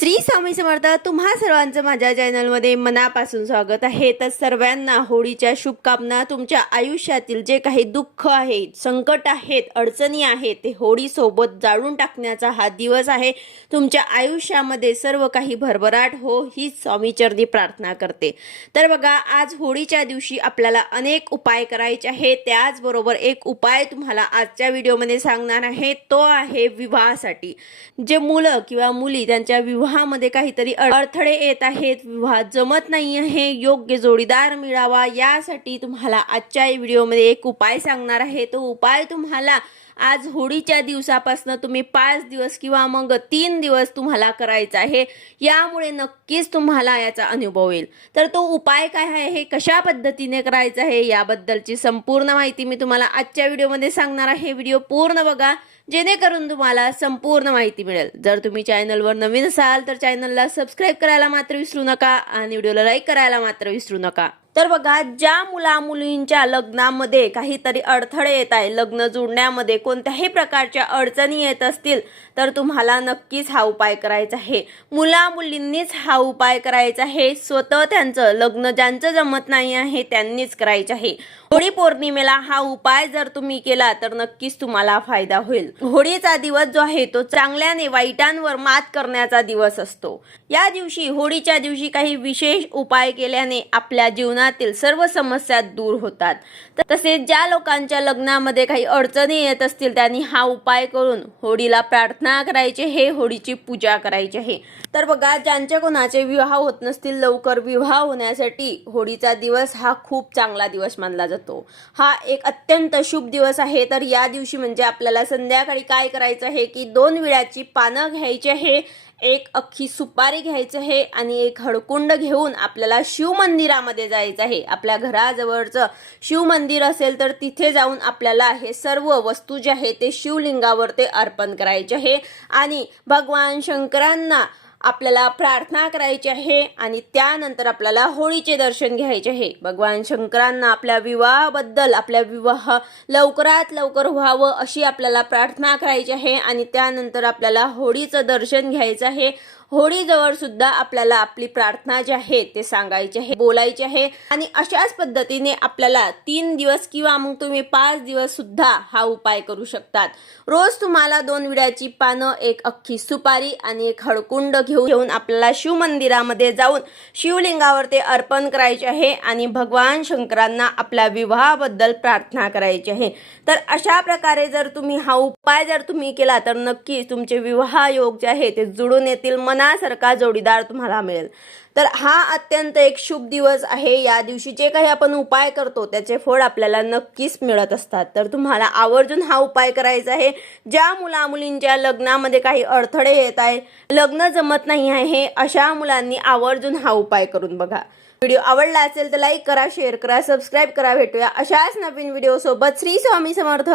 श्री स्वामी समर्थ तुम्हा सर्वांचं माझ्या चॅनलमध्ये मनापासून स्वागत आहे. तर सर्वांना होळीच्या शुभकामना तुमच्या आयुष्यातील जे काही दुःख आहे संकट आहेत अडचणी आहेत ते होळीसोबत जाळून टाकण्याचा हा दिवस आहे. तुमच्या आयुष्यामध्ये सर्व काही भरभराट हो हीच स्वामीचरणी प्रार्थना करते. तर बघा आज होळीच्या दिवशी आपल्याला अनेक उपाय करायचे आहेत. त्याचबरोबर एक उपाय तुम्हाला आजच्या व्हिडिओमध्ये सांगणार आहे. तो आहे विवाहासाठी. जे मुलं किंवा मुली त्यांच्या विवाह विवाहामध्ये काहीतरी अडथळे येत आहेत. विवाह जमत नाही आहे. योग्य जोडीदार मिळावा यासाठी तुम्हाला आजच्या व्हिडिओमध्ये एक उपाय सांगणार आहे. तो उपाय तुम्हाला आज होळीच्या दिवसापासून तुम्ही पाच दिवस किंवा मग तीन दिवस तुम्हाला करायचा आहे यामुळे नक्कीच तुम्हाला याचा अनुभव येईल. तर तो उपाय काय आहे हे कशा पद्धतीने करायचा आहे याबद्दलची संपूर्ण माहिती मी तुम्हाला आजच्या व्हिडिओमध्ये सांगणार आहे. व्हिडिओ पूर्ण बघा जेणेकरून तुम्हाला संपूर्ण माहिती मिळेल. जर तुम्ही चॅनलवर नवीन असाल तर चॅनलला सबस्क्राईब करायला मात्र विसरू नका आणि व्हिडिओला लाईक करायला मात्र विसरू नका. तर बघा ज्या मुला मुलींच्या लग्नामध्ये काहीतरी अडथळे येत आहे लग्न जुळण्यामध्ये कोणत्याही प्रकारच्या अडचणी येत असतील तर तुम्हाला नक्कीच हा उपाय करायचा आहे. मुला मुलींनीच हा उपाय करायचा आहे. स्वतः त्यांचं लग्न ज्यांचं जमत नाही आहे त्यांनीच करायचं आहे. होळी पौर्णिमेला हा उपाय जर तुम्ही केला तर नक्कीच तुम्हाला फायदा होईल. होळीचा दिवस जो आहे तो चांगल्याने वाईटांवर मात करण्याचा दिवस असतो. या दिवशी होळीच्या दिवशी काही विशेष उपाय केल्याने आपल्या जीवनातील सर्व समस्या दूर होतात. तसेच ज्या लोकांच्या लग्नामध्ये काही अडचणी येत असतील त्यांनी हा उपाय करून होळीला प्रार्थना करायची हे होळीची पूजा करायची आहे. तर बघा ज्यांच्या कोणाचे विवाह होत नसतील लवकर विवाह होण्यासाठी होळीचा दिवस हा खूप चांगला दिवस मानला जातो. हा एक अत्यंत शुभ दिवस आहे. तर या दिवशी म्हणजे आपल्याला संध्याकाळी काय करायचं आहे की दोन विड्याची पानं घ्यायची आहे. एक अख्खी सुपारी घ्यायची आहे आणि एक हळकुंड घेऊन आपल्याला शिव मंदिरामध्ये जायचं आहे. आपल्या घराजवळचं शिवमंदिर असेल तर तिथे जाऊन आपल्याला हे सर्व वस्तू जे आहे ते शिवलिंगावर ते अर्पण करायचे आहे. आणि भगवान शंकरांना आपल्याला प्रार्थना करायची आहे आणि त्यानंतर आपल्याला होळीचे दर्शन घ्यायचे आहे. भगवान शंकरांना आपल्या विवाहाबद्दल आपल्या विवाह लवकरात लवकर व्हावं अशी आपल्याला प्रार्थना करायची आहे आणि त्यानंतर आपल्याला होळीचं दर्शन घ्यायचं आहे. होळीजवळ सुद्धा आपल्याला आपली प्रार्थना जी आहे ते सांगायची आहे बोलायची आहे. आणि अशाच पद्धतीने आपल्याला तीन दिवस किंवा मग तुम्ही पाच दिवस सुद्धा हा उपाय करू शकतात. रोज तुम्हाला दोन विड्याची पानं एक अख्खी सुपारी आणि एक हळकुंड घेऊन घेऊन आपल्याला शिव मंदिरामध्ये जाऊन शिवलिंगावर ते अर्पण करायचे आहे आणि भगवान शंकरांना आपल्या विवाहाबद्दल प्रार्थना करायची आहे. तर अशा प्रकारे जर तुम्ही हा उपाय जर तुम्ही केला तर नक्कीच तुमचे विवाह योग जे आहे ते जुळून येतील मन मनासारखा जोडीदार तुम्हाला मिळेल. तर हा अत्यंत एक शुभ दिवस आहे. या दिवशी जे काही आपण उपाय करतो त्याचे फळ आपल्याला नक्कीच मिळत असतात. तर तुम्हाला आवर्जून हा उपाय करायचा आहे. ज्या मुला मुलींच्या लग्नामध्ये काही अडथळे येत आहे लग्न जमत नाही आहे अशा मुलांनी आवर्जून हा उपाय करून बघा. व्हिडिओ आवडला असेल तर लाईक करा शेअर करा सबस्क्राईब करा. भेटूया अशाच नवीन व्हिडिओ सोबत श्री स्वामी समर्थ.